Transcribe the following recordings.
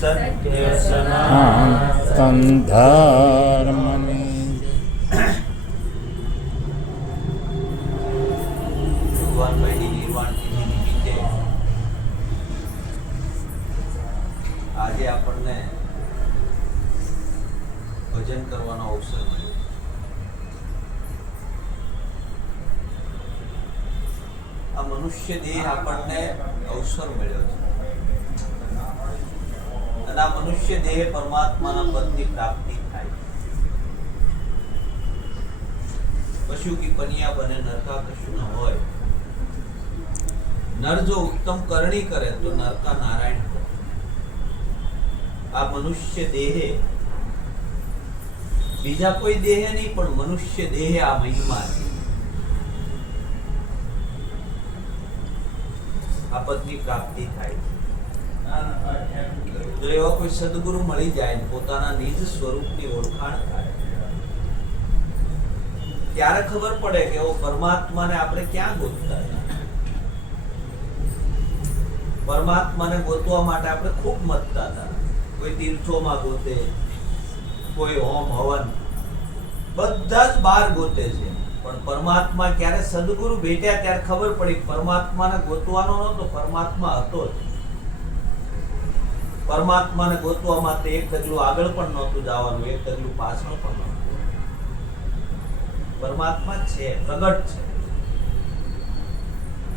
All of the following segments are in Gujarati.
સત્ય સનાતન ધર્મની. ભગવાનભાઈની નિર્વાણ તિથિ નિમિત્તે આજે આપણને ભજન કરવાનો અવસર મળ્યો. આ મનુષ્ય દેહ આપણને અવસર મળ્યો છે અને આ મનુષ્ય દેહ પરમાત્માના પદની પ્રાપ્તિ થાય. પશુ કી પનિયા બને, નરકા કશું ન હોય. નર જો ઉત્તમ કરણી કરે તો નરકા નારાયણ કરે. આ મનુષ્ય દેહે બીજા કોઈ દેહ નહીં, પણ મનુષ્ય દેહ આ મહિમા છે. આ પદની પ્રાપ્તિ થાય. જો એવા કોઈ સદગુરુ મળી જાય, પોતાના નિજ સ્વરૂપની ઓળખાણ થાય, ત્યારે ખબર પડે કે એવો પરમાત્માને આપણે ક્યાં ગોતતા હતા. પરમાત્માને ગોતવા માટે આપણે ખૂબ મથતા હતા. કોઈ તીર્થોમાં ગોતે, કોઈ હોમ હવન, બધા જ બહાર ગોતે છે. પણ પરમાત્મા ક્યારે સદગુરુ ભેટ્યા ત્યારે ખબર પડી પરમાત્માને ગોતવાનો નહોતો, પરમાત્મા હતો જ. પરમાત્માને ગોતવા માટે એક ડગલું આગળ પણ નહોતું જવાનું, એક ડગલું પાછળ પણ નહોતું. પરમાત્મા છે, પ્રગટ છે.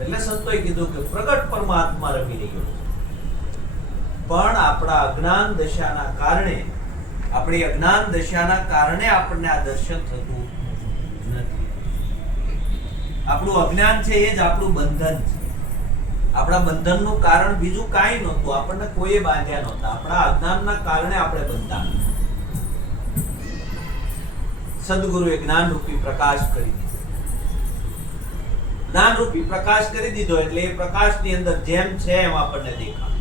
એટલે સંતોએ કીધું કે પ્રગટ પરમાત્મા રમી રહ્યો છે. પણ આપણા અજ્ઞાન દશાના કારણે, આપણી અજ્ઞાન દશાના કારણે આપણને આ દર્શન થતું નથી. આપણું અજ્ઞાન છે એ જ આપણું બંધન છે. આપણા બંધનનું કારણ બીજું કાંઈ નહોતું, આપણને કોઈએ બાંધ્યા નહોતા. આપણા અજ્ઞાનના કારણે આપણે બંધાણ. સદગુરુએ જ્ઞાન રૂપી પ્રકાશ કરી દીધો. જ્ઞાન રૂપી પ્રકાશ કરી દીધો એટલે એ પ્રકાશની અંદર જેમ છે એમ આપણને દેખાય.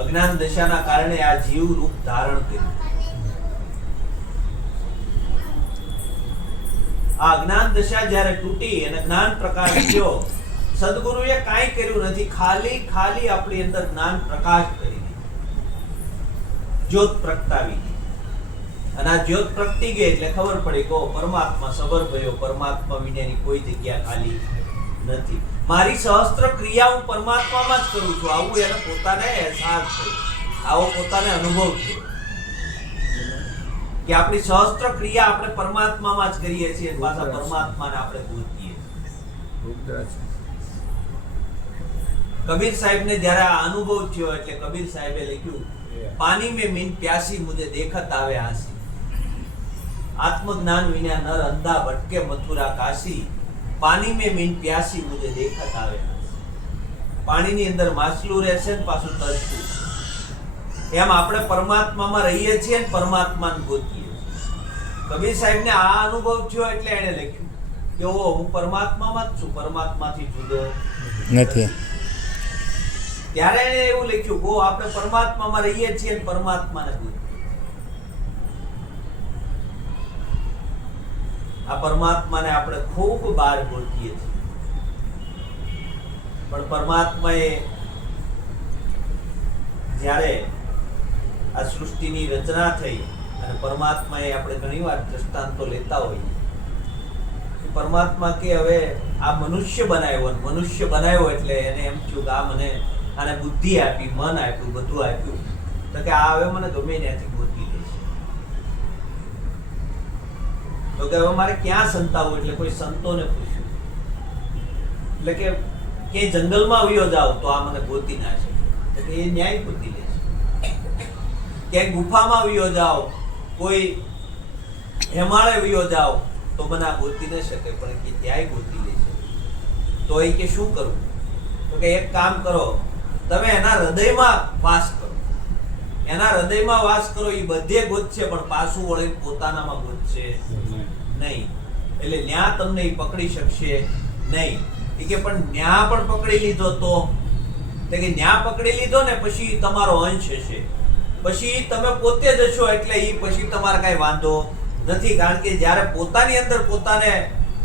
અજ્ઞાન દશાના કારણે આ જીવ રૂપ ધારણ કર્યું. આ અજ્ઞાન દશા જ્યારે તૂટી અને જ્ઞાન પ્રકાશ થયો, સદગુરુએ કાંઈ કર્યું નથી, ખાલી આપણી અંદર જ્ઞાન પ્રકાશ કરી દીધો, જ્યોત પ્રગટાવી દીધી. અને આ જ્યોત પ્રગટી ગઈ એટલે ખબર પડી કે પરમાત્મા સબર ભર્યો, પરમાત્મા વિનાની કોઈ જગ્યા ખાલી નથી. મારી સહસ્ત્ર ક્રિયા હું પરમાત્મામાં જ કરું છું. આવું એને પોતાને અહેસાસ થયો, આવો પોતાને અનુભવ થયો કે આપણી સહસ્ત્ર ક્રિયા આપણે પરમાત્મામાં જ કરીએ છીએ, પાછા પરમાત્માને આપણે ગોતીએ. કબીર સાહેબને જ્યારે આ અનુભવ થયો એટલે કબીર સાહેબે લખ્યું, પાની में मीन प्यासी मुझे देखत आवे हासी, आत्मज्ञान विना नर अंधा भटके मथुरा काशी, પાણી में मीन प्यासी मुझे देखत आवे हासी. પાણીની અંદર માછલું રહેશે ને પાછું તરતું. એમ આપણે પરમાત્મામાં રહીએ છીએ ને પરમાત્માને ગોતીએ છીએ. કબીર સાહેબને આ અનુભવ થયો એટલે એણે લખ્યું કે ઓ હું પરમાત્મામાં જ છું, પરમાત્માથી જુદો નથી. ત્યારે એણે એવું લખ્યું કે આપણે પરમાત્મામાં રહીએ છીએ ને પરમાત્માને ગોતીએ. આ પરમાત્માને આપણે ખૂબ બહાર ગોતીએ છીએ, પણ પરમાત્માએ જ્યારે આ સૃષ્ટિની રચના થઈ અને પરમાત્માએ આપણે ઘણીવાર દ્રષ્ટાંતો લેતા હોઈએ, પરમાત્મા કે હવે આ મનુષ્ય બનાવ્યો એટલે એને એમ થયું કે આ મને આને બુદ્ધિ આપી, મન આપ્યું, બધું આપ્યું, તો કે આ હવે મને ગમે ત્યાંથી ગોતી લેશે. તો કે હવે મારે ક્યાં સંતાવવું? એટલે કોઈ સંતોને પૂછ્યું, એટલે કે ક્યાંય જંગલમાં વયો જાવ તો આ મને ગોતી ના છે, એટલે એ ન્યાય ગોતી લેશે. ક્યાંય ગુફામાં વયો જાવ, કોઈ હેમાળે વયો જાવ તો મને આ ગોતી ન શકે, પણ કે ત્યાંય ગોતી લેશે. તો એ કે શું કરવું? તો કે એક કામ કરો, તમે એના હૃદયમાં વાસ કરો. એના હૃદયમાં વાસ કરો, એ બધે ગોતશે પણ પાછું વળીને પોતાનામાં ગોતશે નહીં. એટલે ન્યા તમને એ પકડી શકશે નહીં. એ કે પણ ન્યા પણ પકડી લીધો તો કે ન્યા પકડી લીધો ને પછી તમારો અંશ હશે, પછી તમે પોતે જ હશો, એટલે એ પછી તમારે કઈ વાંધો નથી. કારણ કે જ્યારે પોતાની અંદર પોતાને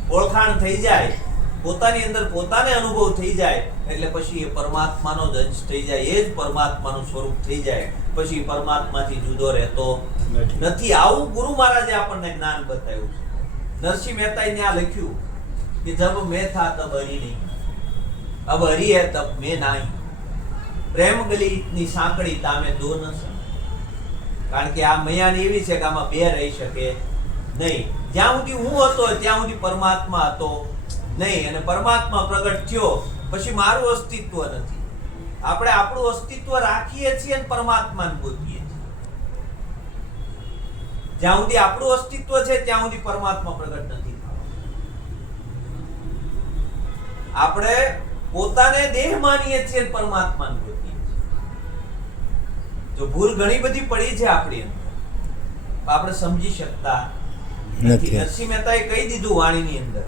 ઓળખાણ થઈ જાય પોતાની અંદર પોતાને અનુભવ થઈ જાય એટલે પછી એ પરમાત્માનો જ અંશ થઈ જાય, એ જ પરમાત્માનું સ્વરૂપ થઈ જાય, પછી પરમાત્માથી જુદો રહેતો નથી. આવું ગુરુ મહારાજે આપણને જ્ઞાન બતાવ્યું છે. નરસિંહ મહેતાએ ત્યાં લખ્યું કે જબ મેં થા તબ હરી નહીં, અબ હરી હે તબ મેં નહીં, પ્રેમ ગલી ઇતની સાંકડી તામે દો ન સક. કારણ કે આ મૈયાની એવી છે કે આમાં બે રહી શકે નહીં. જ્યાં સુધી હું હતો ત્યાં સુધી પરમાત્મા હતો નહીં, અને પરમાત્મા પ્રગટ થયો પછી મારું અસ્તિત્વ નથી. આપણે આપણું અસ્તિત્વ રાખીએ છીએ અને પરમાત્માને ગોતીએ છીએ. જ્યાં સુધી આપણું અસ્તિત્વ છે ત્યાં સુધી પરમાત્મા પ્રગટ નથી થવાનું. આપણે પોતાને દેહ માનીએ છીએ અને પરમાત્માને ગોતીએ છીએ. જો ભૂલ ઘણી બધી પડી છે આપણી અંદર, આપણે સમજી શકતા નથી. નરસિંહ મહેતાએ કહી દીધું વાણીની અંદર,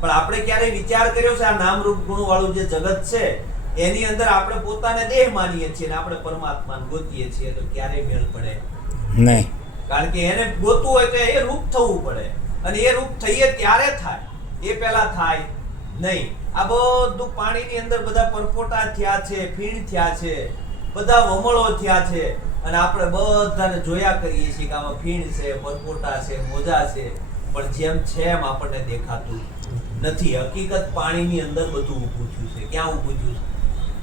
પણ આપણે ક્યારે વિચાર કર્યો છે આ નામ રૂપ ગુણ વાળું જે જગત છે એની અંદર આપણે પોતાને દેહ માનીએ છીએ અને આપણે પરમાત્માને ગોતીએ છીએ, તો ક્યારે મેળ પડે નહીં. કારણ કે એને ગોતવું હોય તો એ રૂપ થવું પડે, અને એ રૂપ થઈએ ત્યારે થાય, એ પહેલા થાય નહીં. આ બધું પાણીની અંદર બધા પરપોટા થયા છે, ફીણ થયા છે, બધા વમળો થયા છે, અને આપણે બધાને જોયા કરીએ છીએ કે આમાં ફીણ છે, પરપોટા છે, મોજા છે, પણ જેમ છે એમ આપણને દેખાતું નથી. હકીકત પાણીની અંદર બધું ઊભું થયું છે. ક્યાં ઊભું થયું છે?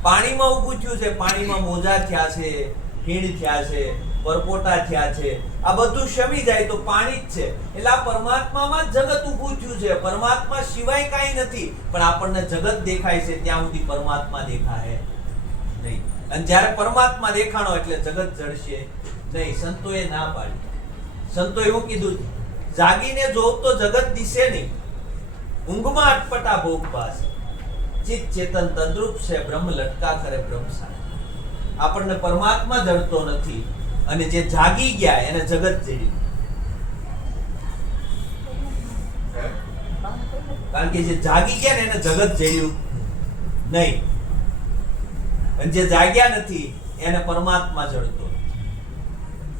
પાણીમાં ઊભું થયું છે. પાણીમાં મોજા થયા છે, ફીણ થયા છે, પરપોટા થયા છે. આ બધું શમી જાય તો પાણી જ છે. એટલે આ પરમાત્મામાં જ જગત ઊભું થયું છે. પરમાત્મા સિવાય કાંઈ નથી, પણ આપણને જગત દેખાય છે ત્યાં સુધી પરમાત્મા દેખાય નહીં. અને જ્યારે પરમાત્મા દેખાણો એટલે જગત જડશે નહીં. સંતોએ ના પાડી. સંતોએ એવું કીધું, જાગીને જોવ તો જગત દિશે નહીં, ઊંઘમાં અટપટા ભોગ પાસ, ચિત્ત ચેતન તદ્રુપ છે, બ્રહ્મ લટકા કરે બ્રહ્મ સાથે. આપણને પરમાત્મા જડતો નથી, અને જે જાગી ગયા એને જગત જડ્યું. કારણ કે જે જાગી ગયા ને એને જગત જડ્યું નહીં, અને જે જાગ્યા નથી એને પરમાત્મા જડતો.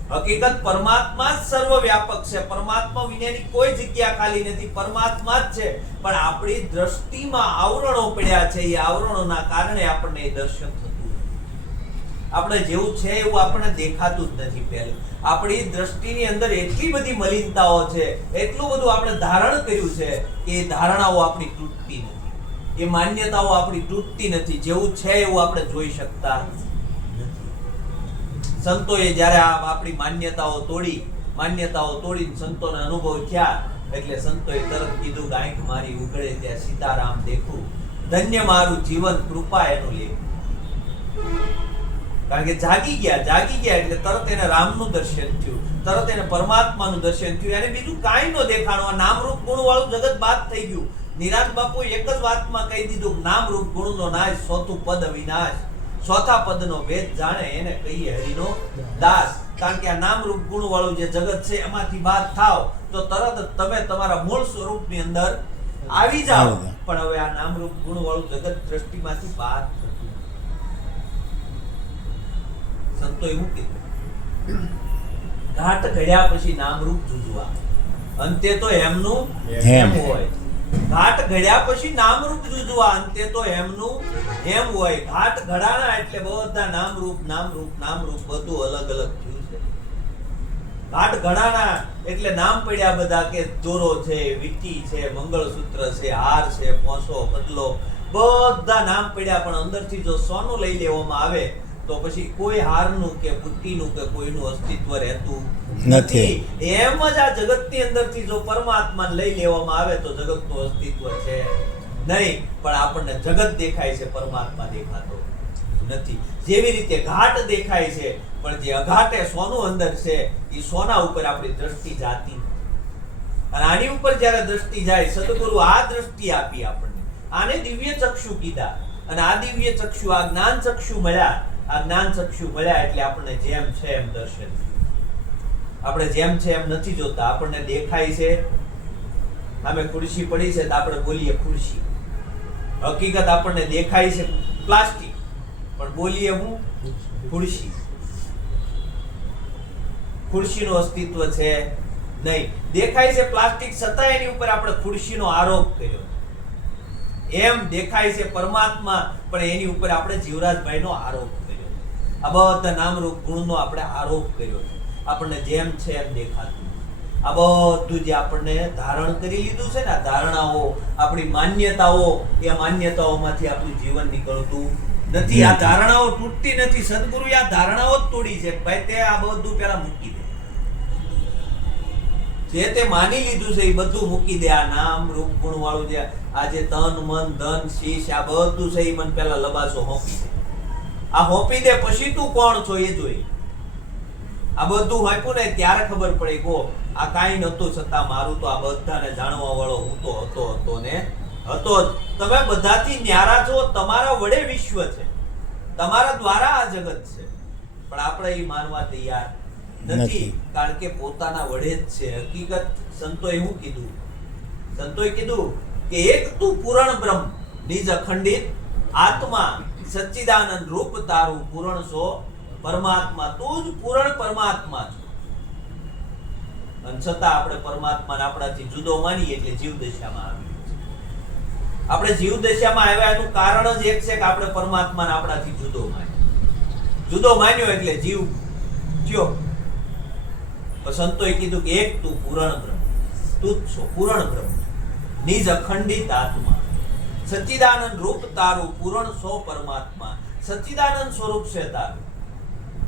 હકીકત પરમાત્મા જ સર્વવ્યાપક છે. પરમાત્મા વિનાની કોઈ જગ્યા ખાલી નથી. પરમાત્મા જ છે, પણ આપણી દ્રષ્ટિમાં આવરણો પડ્યા છે. એ આવરણોના કારણે આપણને એ દર્શન થતું નથી. આપણે જેવું છે એવું આપણને દેખાતું જ નથી. પહેલું આપણી દ્રષ્ટિની અંદર એટલી બધી મલિનતાઓ છે, એટલું બધું આપણે ધારણ કર્યું છે કે એ ધારણાઓ આપણી તૂટતી નથી, એ માન્યતાઓ આપણી તૂટતી નથી. જેવું છે એવું આપણે જોઈ શકતા નથી. સંતોએ જ્યારે આપણી માન્યતાઓ તોડીને સંતોને અનુભવ થયા એટલે સંતોએ તરત કીધું કે આંખ મારી ઉઘડે ત્યાં સીતારામ દેખું, ધન્ય મારું જીવન કૃપા એનું લેવું. કારણ કે જાગી ગયા એટલે તરત એને રામનું દર્શન થયું, તરત એને પરમાત્માનું દર્શન થયું. એને બીજું કાંઈ ન દેખાણું. આ નામ રૂપ ગુણ વાળું જગત બાદ થઈ ગયું. નિરાંત બાપુએ એક જ વાતમાં કહી દીધું, નામ રૂપ ગુણનો નાશ, ચોથું પદ અવિનાશ, ચોથા પદનો ભેદ જાણે એને કહીએ હરિનો દાસ. કારણ કે આ નામ રૂપ ગુણ વાળું જે જગત છે એમાંથી બાદ થાવ તો તરત જ તમે તમારા મૂળ સ્વરૂપની અંદર આવી જાઓ. પણ હવે આ નામ રૂપ ગુણ વાળું જગત દ્રષ્ટિમાંથી બાદ થતું. સંતો એવું કીધું, ઘાટ ઘડ્યા પછી નામ રૂપ જુજવા, અંતે તો એમનું એમ હોય. ઘાટ ઘડ્યા પછી નામ રૂપ જુજવા, અંતે તો એમનું એમ હોય. ઘાટ ઘડાણા એટલે બધા નામ રૂપ બધું અલગ અલગ થયું છે. ઘાટ ઘડાણા એટલે નામ પડ્યા બધા, કે દોરો છે, વીટી છે, મંગળસૂત્ર છે, હાર છે, પોસો, બદલો, બધા નામ પડ્યા. પણ અંદરથી જો સોનું લઈ લેવામાં આવે તો પછી કોઈ હારનું કે બુટ્ટીનું કે કોઈનું અસ્તિત્વ રહેતું નથી. એમ જ આ જગતની અંદરથી જો પરમાત્માને લઈ લેવામાં આવે તો જગતનું અસ્તિત્વ છે નહીં. પણ આપણને જગત દેખાય છે, પરમાત્મા દેખાતો નથી. જેવી રીતે ઘાટ દેખાય છે, પણ જે અઘાટે સોનું અંદર છે એ સોના ઉપર આપણી દ્રષ્ટિ જાતી. અને આની ઉપર જ્યારે દ્રષ્ટિ જાય, સદગુરુ આ દ્રષ્ટિ આપી આપણને. આને દિવ્ય ચક્ષુ કીધા. અને આ દિવ્ય ચક્ષુ, આ જ્ઞાન ચક્ષુ મળ્યા. આ જ્ઞાન ચક્ષુ મળ્યા એટલે આપણને જેમ છે એમ દર્શન. આપણે જેમ છે એમ નથી જોતા. આપણને દેખાય છે સામે ખુરશી પડી છે તો આપણે બોલીએ ખુરશી. હકીકત આપણને દેખાય છે પ્લાસ્ટિક, પણ બોલીએ હું ખુરશી. ખુરશીનું અસ્તિત્વ છે નહીં. દેખાય છે પ્લાસ્ટિક, છતાં એની ઉપર આપણે ખુરશીનો આરોપ કર્યો. એમ દેખાય છે પરમાત્મા, પણ એની ઉપર આપણે જીવરાજભાઈનો આરોપ કર્યો. આ બધા નામરૂપ ગુણનો આપણે આરોપ કર્યો છે. આપણને જેમ છે એમ દેખાતું. આ બધું જે આપણને ધારણ કરી લીધું છે ને, આ ધારણાઓ, આપણી માન્યતાઓ, એ માન્યતાઓમાંથી આપણું જીવન નીકળતું નથી. આ ધારણાઓ તૂટતી નથી. સદગુરુએ આ ધારણાઓ જ તોડી છે. ભાઈ તે આ બધું પેલા મૂકી દે. જે તે માની લીધું છે એ બધું મૂકી દે. આ નામ રૂપ ગુણ વાળું જે આ જે તન મન ધન શીશ આ બધું છે એ મને પેલા લબાસો હોંપી દે. આ હોંપી દે પછી તું કોણ છો એ જોઈ. આ બધું હોંપ્યું ને ત્યારે ખબર પડી ગો આ કાંઈ નહોતું, છતાં મારું તો આ બધાને જાણવા વાળો હું તો હતો ને હતો. તમે બધાથી ન્યારા છો. તમારા વડે વિશ્વ છે, તમારા દ્વારા આ જગત છે, પણ આપણે એ માનવા તૈયાર નથી. કારણ કે પોતાના વડે જ છે. હકીકત સંતોએ શું કીધું? સંતોએ કીધું કે એક તું પૂરણ બ્રહ્મ નિજ અખંડિત આત્મા સચ્ચિદાનંદ રૂપ તારું પૂરણ સો પરમાત્મા. તું જ પૂરણ પરમાત્મા છો. અને છતાં આપણે પરમાત્માને આપણાથી જુદો માની એટલે જીવ દશામાં આવી. આપણે જીવ દશામાં આવ્યા એનું કારણ જ એક છે કે આપણે પરમાત્માને આપણાથી જુદો માન્યો. જુદો માન્યો એટલે જીવ થયો. સંતોએ કીધું કે એક તું પૂરણ બ્રહ્મ, તું જ છો પૂરણ બ્રહ્મ, નિજ અખંડિત આત્મા સચ્ચિદાનંદ રૂપ તારું પૂરણ સો પરમાત્મા. સચ્ચિદાનંદ સ્વરૂપ છે તારું,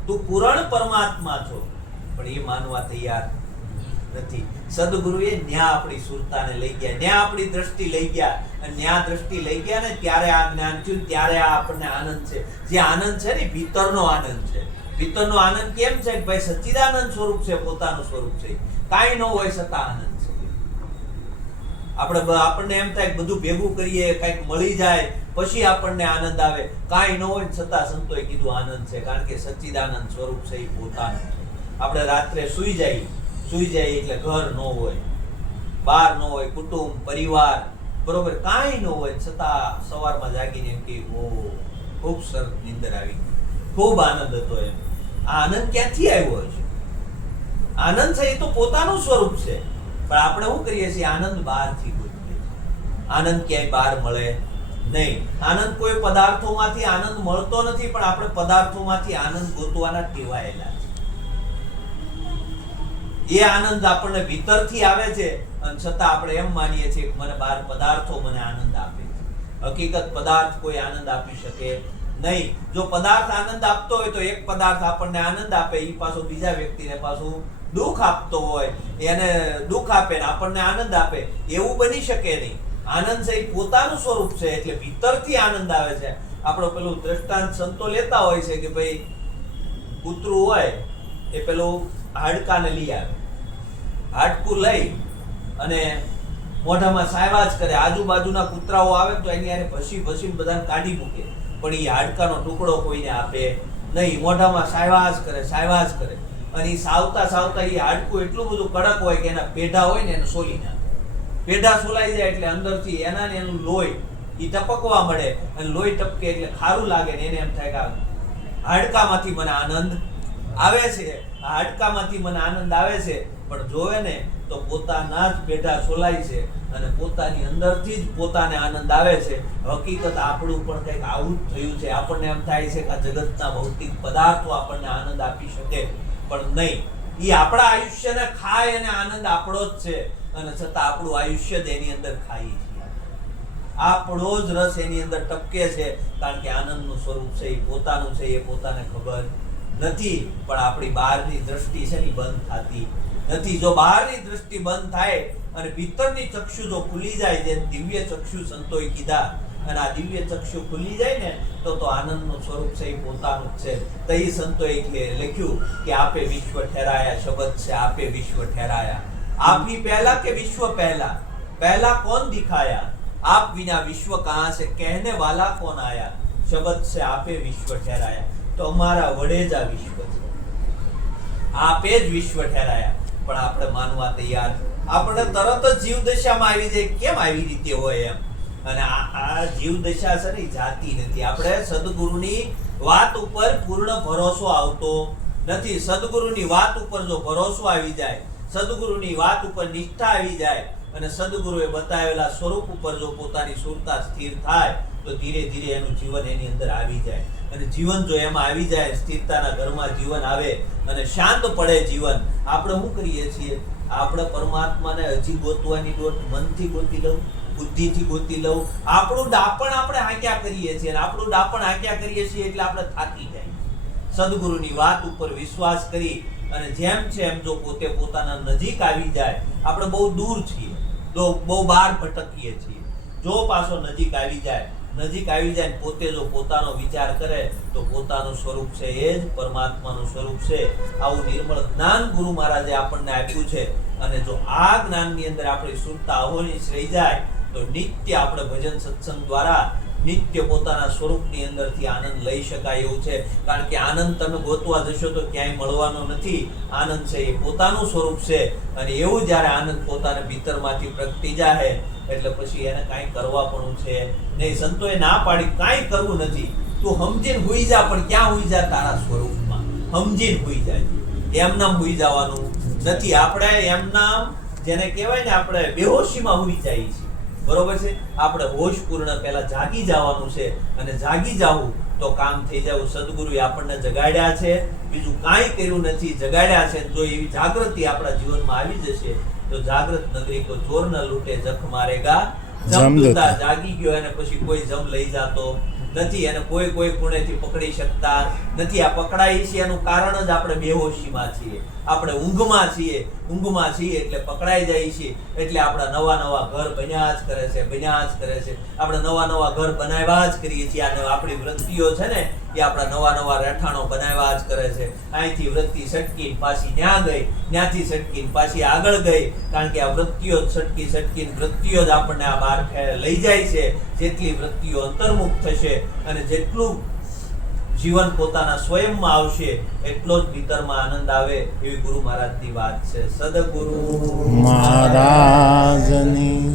તું પૂરણ પરમાત્મા છો, પણ એ માનવા તૈયાર નથી. સદગુરુએ ન્યા આપણી સુરતાને લઈ ગયા, ન્યા આપણી દ્રષ્ટિ લઈ ગયા, અને ન્યા દ્રષ્ટિ લઈ ગયા ને ત્યારે આ જ્ઞાન થયું, ત્યારે આ આપણને આનંદ છે. જે આનંદ છે ને ભીતરનો આનંદ છે. ભીતરનો આનંદ કેમ છે કે ભાઈ સચ્ચિદાનંદ સ્વરૂપ છે, પોતાનું સ્વરૂપ છે, કાંઈ ન હોય છતાં આનંદ છે. આપણને એમ થાય કે બધું ભેગું કરીએ, કંઈક મળી જાય પછી આપણને આનંદ આવે. કાંઈ ન હોય છતાં સંતોએ કીધું આનંદ છે. કારણ કે સચ્ચિદાનંદ સ્વરૂપ છે એ પોતાનું છે. આપણે રાત્રે સુઈ જાય એટલે ઘર ન હોય, બાર ન હોય, કુટુંબ પરિવાર બરોબર કાંઈ ન હોય, છતાં સવારમાં જાગીને એમ કે ઓ ખૂબ સરસ નીંદર આવી, ખૂબ આનંદ હતો. એમ આ આનંદ ક્યાંથી આવ્યો છે? આનંદ છે એ તો પોતાનું સ્વરૂપ છે, પણ આપણે શું કરીએ છીએ? આનંદ બહારથી ગોતીએ છીએ. આનંદ ક્યાંય બહાર મળે નહીં. આનંદ કોઈ પદાર્થોમાંથી આનંદ મળતો નથી, પણ આપણે પદાર્થોમાંથી આનંદ ગોતવાના ટેવાયેલા છે. એ આનંદ આપણને ભીતરથી આવે છે, અને છતાં આપણે એમ માનીએ છીએ કે મને બહાર પદાર્થો મને આનંદ આપે છે. હકીકત પદાર્થ કોઈ આનંદ આપી શકે નહીં. જો પદાર્થ આનંદ આપતો હોય તો એક પદાર્થ આપણને આનંદ આપે, એ પાછો બીજા વ્યક્તિને પાછું દુઃખ આપતો હોય, એને દુઃખ આપે ને આપણને આનંદ આપે, એવું બની શકે નહીં. આનંદ છે એ પોતાનું સ્વરૂપ છે, એટલે ભીતરથી આનંદ આવે છે. આપણો પેલું દ્રષ્ટાંત સંતો લેતા હોય છે કે ભાઈ કૂતરું હોય એ પેલું હાડકાને લઈ આવે, હાડકું લઈ અને મોઢામાં સાયવા જ કરે. આજુબાજુના કૂતરાઓ આવે તો એની હારે ભસી બધાને કાઢી મૂકે, પણ એ હાડકાનો ટુકડો કોઈને આપે નહીં. મોઢામાં સાયવા જ કરે. અને એ સાવતા એ હાડકું એટલું બધું કડક હોય કે એના પેઢા હોય ને એને સોલી નાખે. પેઢા સોલાઈ જાય એટલે અંદરથી એના ને એનું લોહી એ ટપકવા મળે, અને લોહી ટપકે એટલે ખારું લાગે ને એને એમ થાય કે હાડકામાંથી મને આનંદ આવે છે, હાડકામાંથી મને આનંદ આવે છે. પણ જોવે ને તો પોતાના જ પેઢા સોલાય છે અને પોતાની અંદરથી જ પોતાને આનંદ આવે છે. હકીકત આપણું પણ કંઈક આવું જ થયું છે. આપણને એમ થાય છે કે આ જગતના ભૌતિક પદાર્થો આપણને આનંદ આપી શકે, પણ નહીં. એ આપણા આયુષ્યને ખાય અને આનંદ આપણો જ છે, અને છતાં આપણું આયુષ્ય જ એની અંદર ખાઈ છે. આપણો જ રસ એની અંદર ટપકે છે, કારણ કે આનંદનું સ્વરૂપ છે એ પોતાનું છે, એ પોતાને ખબર નથી. પણ આપણી બહારની દ્રષ્ટિ છે ને બંધ થતી નથી. જો બહારની દ્રષ્ટિ બંધ થાય અને ભીતરની ચક્ષુ જો ખુલી જાય, જે દિવ્ય ચક્ષુ સંતોએ કીધા, અને આ દિવ્ય ચક્ષુ ખુલી જાય ને તો આનંદનું સ્વરૂપ છે એ પોતાનું જ છે. તો એ સંતોએ લખ્યું કે આપે વિશ્વ ઠેરાયા, શબ્દ છે આપે વિશ્વ ઠેરાયા. आप ही पहला के विश्व पहला, पहला कौन दिखाया, आप विना विश्व कहां से, कहने वाला कौन आया, शब्द से आपे विश्व ठहराया. तो અમારા વડે જ આ વિશ્વ છે, આપે જ વિશ્વ ઠેરાયા. પણ આપણે માનવા તૈયાર, આપણે તરત જ જીવ દશામાં આવી જાય. કેમ આવી રીતે હોય એમ? અને આ જીવ દશા છે ને જાતી નથી. આપણે સદગુરુની વાત ઉપર પૂર્ણ ભરોસો આવતો નથી. સદગુરુની વાત ઉપર જો ભરોસો આવી જાય, સદગુરુની વાત ઉપર નિષ્ઠા આવી જાય, અને સદગુરુએ બતાવેલા સ્વરૂપ ઉપર જો પોતાની સુરતા સ્થિર થાય તો ધીરે ધીરે એનું જીવન એની અંદર આવી જાય. અને જીવન જો એમાં આવી જાય, સ્થિરતાના ઘરમાં જીવન આવે અને શાંત પડે જીવન, આપણે શું કરીએ છીએ? આપણે પરમાત્માને હજી ગોતવાની દોટ મનથી ગોતી લઉં, બુદ્ધિથી ગોતી લઉં, આપણું ડાપણ આપણે હાંક્યા કરીએ છીએ, અને આપણું ડાપણ હાંક્યા કરીએ છીએ એટલે આપણે થાકી જાય. સદગુરુની વાત ઉપર વિશ્વાસ કરી અને જેમ છે એમ જો પોતે પોતાના નજીક આવી જાય, આપણે બહુ દૂર છીએ, બહુ બહાર ભટકીએ છીએ, જો પાછો નજીક આવી જાય ને પોતે જો પોતાનો વિચાર કરે તો પોતાનું સ્વરૂપ છે એ જ પરમાત્માનું સ્વરૂપ છે. આવું નિર્મળ જ્ઞાન ગુરુ મહારાજે આપણને આપ્યું છે. અને જો આ જ્ઞાનની અંદર આપણી સુરતા અહોનિશ રહી જાય તો નિત્ય આપણે ભજન સત્સંગ દ્વારા નિત્ય પોતાના સ્વરૂપની અંદરથી આનંદ લઈ શકાય એવું છે. કારણ કે આનંદ તમે ગોતવા જશો તો ક્યાંય મળવાનો નથી. આનંદ છે એ પોતાનું સ્વરૂપ છે, અને એવું જ્યારે આનંદ પોતાના ભીતરમાંથી પ્રગટી જાય એટલે પછી એને કાંઈ કરવા પણ છે નહીં. સંતોએ ના પાડી કાંઈ કરવું નથી. તું સમજીને હુઈ જા, પણ ક્યાં હુઈ જા? તારા સ્વરૂપમાં સમજીને હુઈ જાય. એમનામ હુઈ જવાનું નથી. આપણે એમનામ જેને કહેવાય ને, આપણે બેહોશીમાં હુઈ જઈએ છીએ, બરોબર છે? આપણે હોશપૂર્ણ પહેલા જાગી જવાનું છે, અને જાગી જાવું તો કામ થઈ જવું. સદગુરુએ આપણને જગાડ્યા છે, બીજું કાંઈ કર્યું નથી, જગાડ્યા છે. જો એવી જાગૃતિ આપણા જીવનમાં આવી જશે તો જાગૃત નગરી કો ચોર ન લૂટે, જખ મારેગા જમદૂતા. જાગી ગયો એને પછી કોઈ જમ લઈ જાતો નથી, એને કોઈ ખૂણેથી પકડી શકતા નથી. આ પકડાઈ છે એનું કારણ જ આપણે બેહોશીમાં છીએ, આપણે ઊંઘમાં છીએ એટલે પકડાઈ જાય છે. એટલે આપણા નવા ઘર બન્યા જ કરે છે. આપણે નવા ઘર બનાવ્યા જ કરીએ છીએ. આ આપણી વૃત્તિઓ છે ને, એ આપણા નવા રહેઠાણો બનાવ્યા જ કરે છે. અહીંથી વૃત્તિ સટકીને પાછી ત્યાં ગઈ, ત્યાંથી સટકીને પાછી આગળ ગઈ, કારણ કે આ વૃત્તિઓ સટકીને વૃત્તિઓ જ આપણને આ બહાર લઈ જાય છે. જેટલી વૃત્તિઓ અંતર્મુખ થશે અને જેટલું જીવન પોતાના સ્વયંમાં આવશે એટલો જ ભીતરમાં આનંદ આવે, એવી ગુરુ મહારાજની વાત છે. સદગુરુ મહારાજની